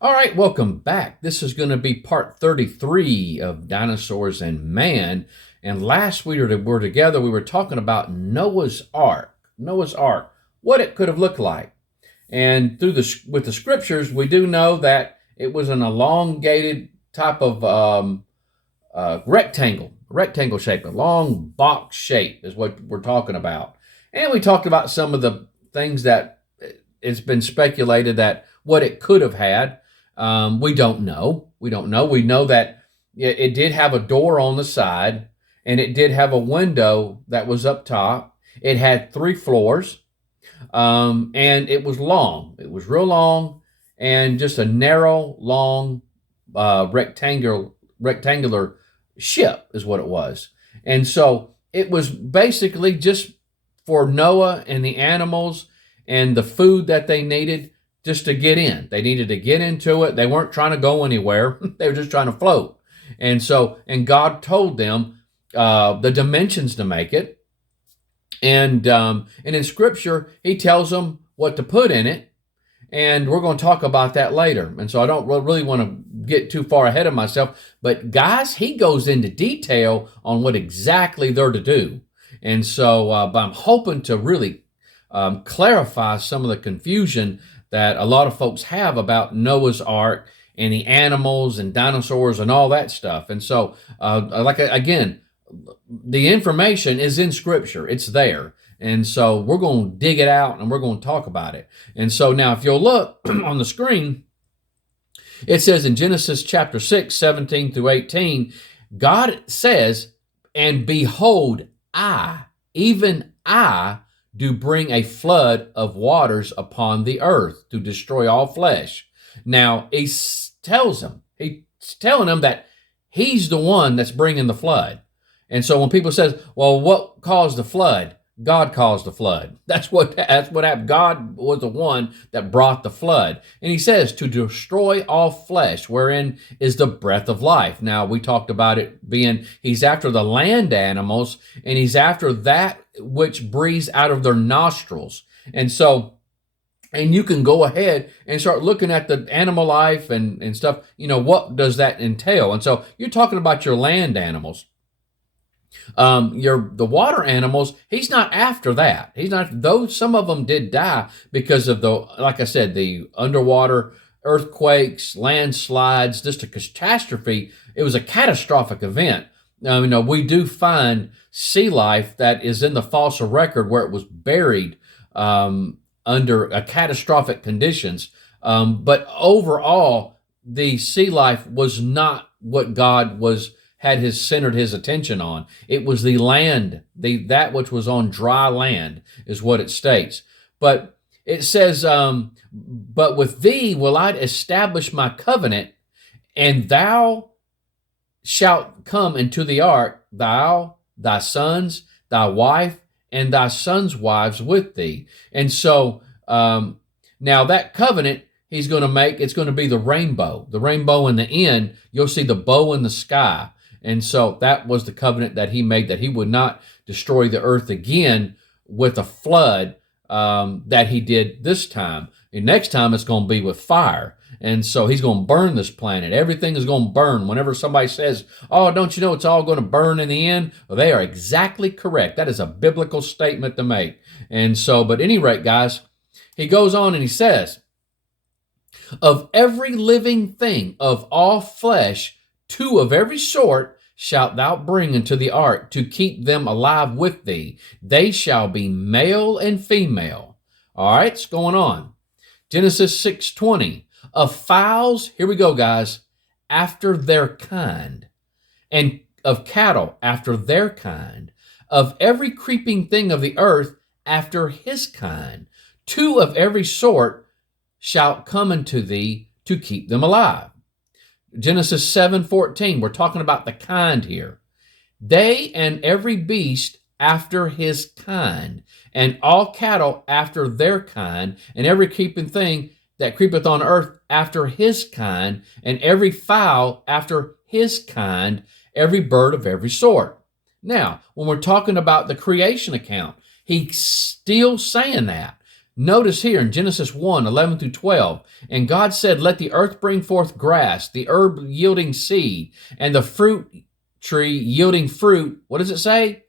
All right, welcome back. This is going to be part 33 of Dinosaurs and Man. And last we were together, we were talking about Noah's Ark. Noah's Ark, what it could have looked like. And with the scriptures, we do know that it was an elongated type of rectangle shape, a long box shape is what we're talking about. And we talked about some of the things that it's been speculated that what it could have had. We don't know. We don't know. We know that it did have a door on the side, and it did have a window that was up top. It had 3 floors, and it was long. It was real long, and just a narrow, long, rectangular ship is what it was. And so it was basically just for Noah and the animals and the food that they needed just to get in. They needed to get into it. They weren't trying to go anywhere. They were just trying to float. And God told them the dimensions to make it. And in Scripture, He tells them what to put in it. And we're going to talk about that later. And so I don't really want to get too far ahead of myself. But guys, He goes into detail on what exactly they're to do. And so but I'm hoping to really clarify some of the confusion that a lot of folks have about Noah's Ark and the animals and dinosaurs and all that stuff. And so, again, the information is in Scripture. It's there. And so we're going to dig it out and we're going to talk about it. And so now if you'll look on the screen, it says in Genesis chapter 6, 17 through 18, God says, "And behold, even I, do bring a flood of waters upon the earth to destroy all flesh." Now, he's telling them that He's the one that's bringing the flood. And so when people says, well, what caused the flood? God caused the flood. That's what happened. God was the one that brought the flood. And He says to destroy all flesh, wherein is the breath of life. Now, we talked about it being, He's after the land animals, and He's after that which breathes out of their nostrils. And so, and you can go ahead and start looking at the animal life and stuff. What does that entail? And so you're talking about your land animals. The water animals, He's not after that. He's not, though some of them did die because of like I said, the underwater earthquakes, landslides, just a catastrophe. It was a catastrophic event. We do find sea life that is in the fossil record where it was buried under catastrophic conditions. But overall, the sea life was not what God had centered His attention on. It was the land, that which was on dry land is what it states. But it says, "But with thee will I establish my covenant, and thou shalt come into the ark, thou, thy sons, thy wife, and thy sons' wives with thee." And so now that covenant He's going to make, it's going to be the rainbow. The rainbow in the end, you'll see the bow in the sky. And so that was the covenant that He made, that He would not destroy the earth again with a flood that He did this time. And next time it's going to be with fire. And so He's going to burn this planet. Everything is going to burn. Whenever somebody says, "Oh, don't you know it's all going to burn in the end?" Well, they are exactly correct. That is a biblical statement to make. And so, but at any rate, guys, He goes on and He says, "Of every living thing, of all flesh, 2 of every sort shalt thou bring into the ark to keep them alive with thee. They shall be male and female." All right, it's going on. Genesis 6:20. "Of fowls," here we go, guys, "after their kind, and of cattle after their kind, of every creeping thing of the earth after his kind. 2 of every sort shall come unto thee to keep them alive." Genesis 7:14, we're talking about the kind here. "They and every beast after his kind, and all cattle after their kind, and every creeping thing that creepeth on earth after his kind, and every fowl after his kind, every bird of every sort." Now, when we're talking about the creation account, He's still saying that. Notice here in Genesis 1:11 through 12, and God said, let the earth bring forth grass, the herb yielding seed, and the fruit tree yielding fruit. What does it say?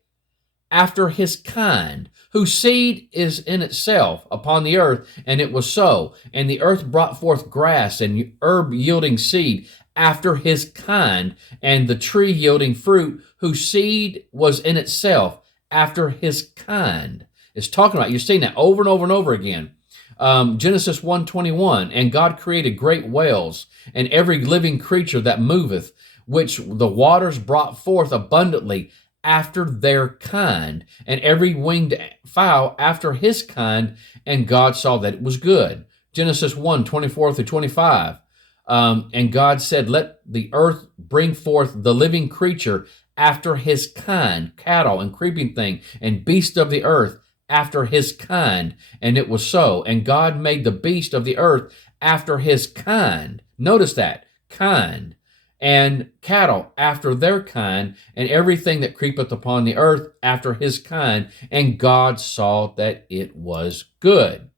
After his kind, whose seed is in itself upon the earth, and it was so. And the earth brought forth grass and herb yielding seed after his kind, and the tree yielding fruit, whose seed was in itself after his kind. It's talking about, you're seeing that over and over and over again. Genesis 1:21, and God created great whales and every living creature that moveth, which the waters brought forth abundantly after their kind, and every winged fowl after his kind, and God saw that it was good. Genesis 1:24 through 25. And God said, let the earth bring forth the living creature after his kind, cattle and creeping thing, and beast of the earth after his kind. And it was so. And God made the beast of the earth after his kind. Notice that, kind. And cattle after their kind, and everything that creepeth upon the earth after his kind. And God saw that it was good.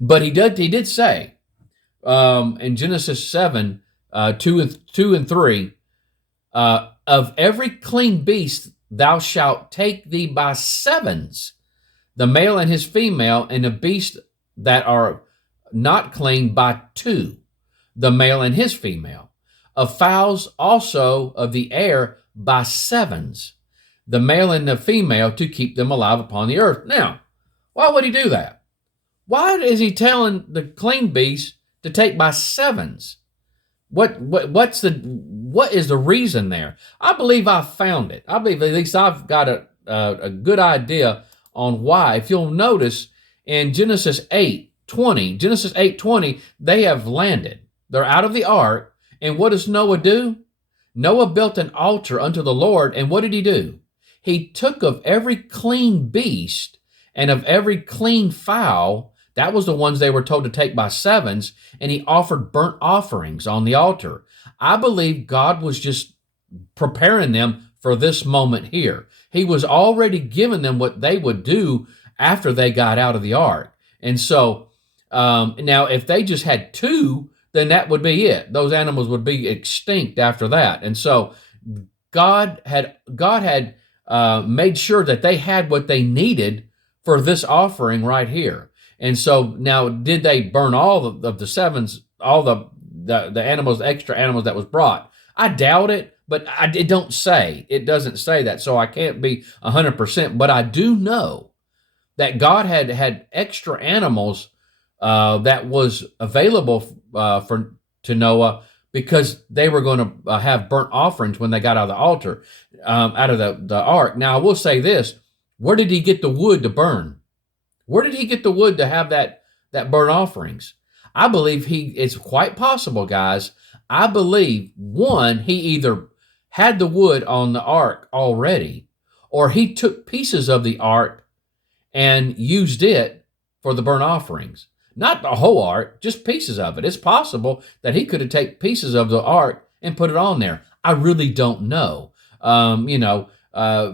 But he did say, in Genesis 7, 2 and 3, of every clean beast thou shalt take thee by sevens, the male and his female, and the beasts that are not clean by two, the male and his female. Of fowls also of the air by sevens, the male and the female, to keep them alive upon the earth. Now, why would he do that? Why is he telling the clean beasts to take by sevens? What is the reason there? I believe I found it. I believe at least I've got a good idea on why. If you'll notice in Genesis 8:20, they have landed. They're out of the ark. And what does Noah do? Noah built an altar unto the Lord. And what did he do? He took of every clean beast and of every clean fowl, that was the ones they were told to take by sevens, and he offered burnt offerings on the altar. I believe God was just preparing them for this moment here. He was already giving them what they would do after they got out of the ark. And so now if they just had two, then that would be it. Those animals would be extinct after that. And so God had made sure that they had what they needed for this offering right here. And so now, did they burn all of the sevens, all the animals, the extra animals that was brought? I doubt it, but it don't say. It doesn't say that, so I can't be 100%. But I do know that God had extra animals that was available to Noah, because they were going to have burnt offerings when they got out of the altar, out of the ark. Now, I will say this: where did he get the wood to burn? Where did he get the wood to have that burnt offerings? I believe it's quite possible, guys. I believe, one, he either had the wood on the ark already, or he took pieces of the ark and used it for the burnt offerings. Not the whole ark, just pieces of it. It's possible that he could have taken pieces of the ark and put it on there. I really don't know.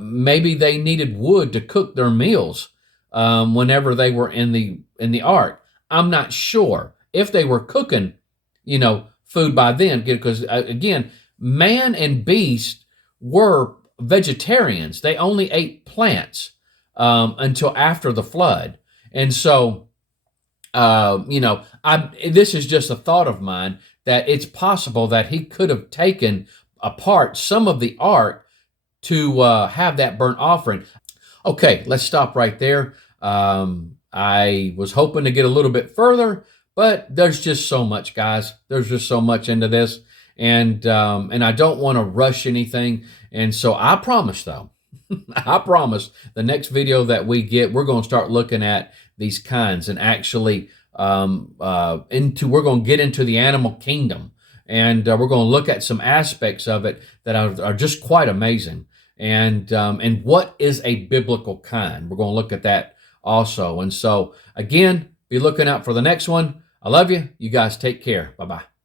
Maybe they needed wood to cook their meals whenever they were in the ark. I'm not sure if they were cooking, food by then, because again, man and beast were vegetarians. They only ate plants until after the flood. And so, this is just a thought of mine, that it's possible that he could have taken apart some of the ark to have that burnt offering. Okay, let's stop right there. I was hoping to get a little bit further, but there's just so much, guys. There's just so much into this, and I don't want to rush anything. And so I promise, though, I promise the next video that we get, we're going to start looking at these kinds and actually we're going to get into the animal kingdom, and we're going to look at some aspects of it that are just quite amazing. And what is a biblical kind? We're going to look at that also. And so again, be looking out for the next one. I love you. You guys take care. Bye-bye.